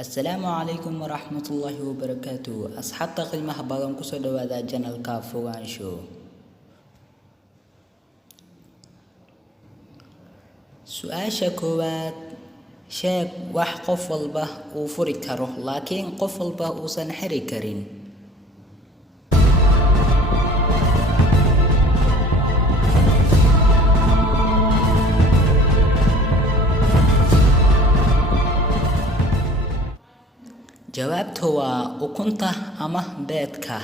السلام عليكم ورحمة الله وبركاته. أصحابتا قيمة badan kusoo dhawaada channelka Fogaansho. Su'aasha koowaad, sheeg wax qof walba uu furi karo laakiin qof walba uusan xiri karin. jawaabtu waa ukunta ama beedka.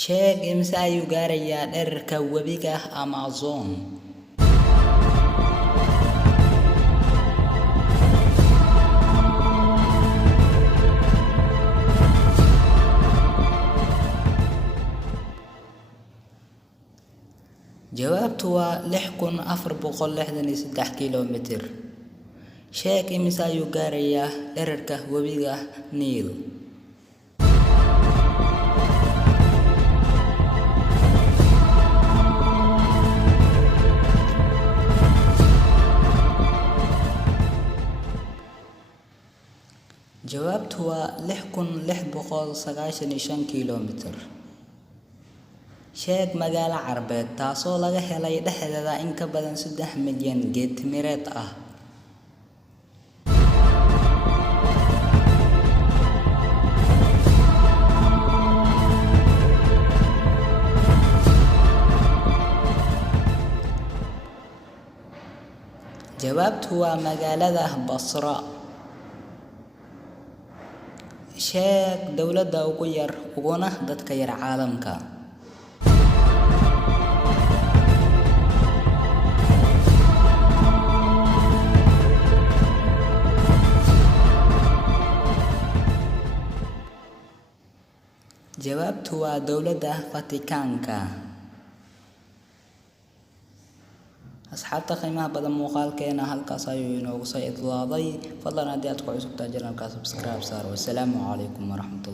sheeg imisa ayuu gaarayaa dhererka webiga Amazon. jawaabtu waa 6463 kiiloomitir. sheeg imisa ayuu gaarayaa dhererka webiga Niil. jawaabtu waa 6695 kiiloomitir. sheeg magaalo carbeed taasoo laga helay dhexdeeda in ka badan 3 milyan geed timireed ah. jawaabtu waa magaalada Basra. sheeg dawladda ugu yar uguna dadka yar caalamka. jawaabtu waa dawladda Vatican-ka. asxaabta qiimaha badan muuqaalkeena halkaas ayuu inoogu soo idlaaday. fadlan haddii aad ku cusubtahay channelka subscribe saar. wassalaamu calaykum waraxmatullahi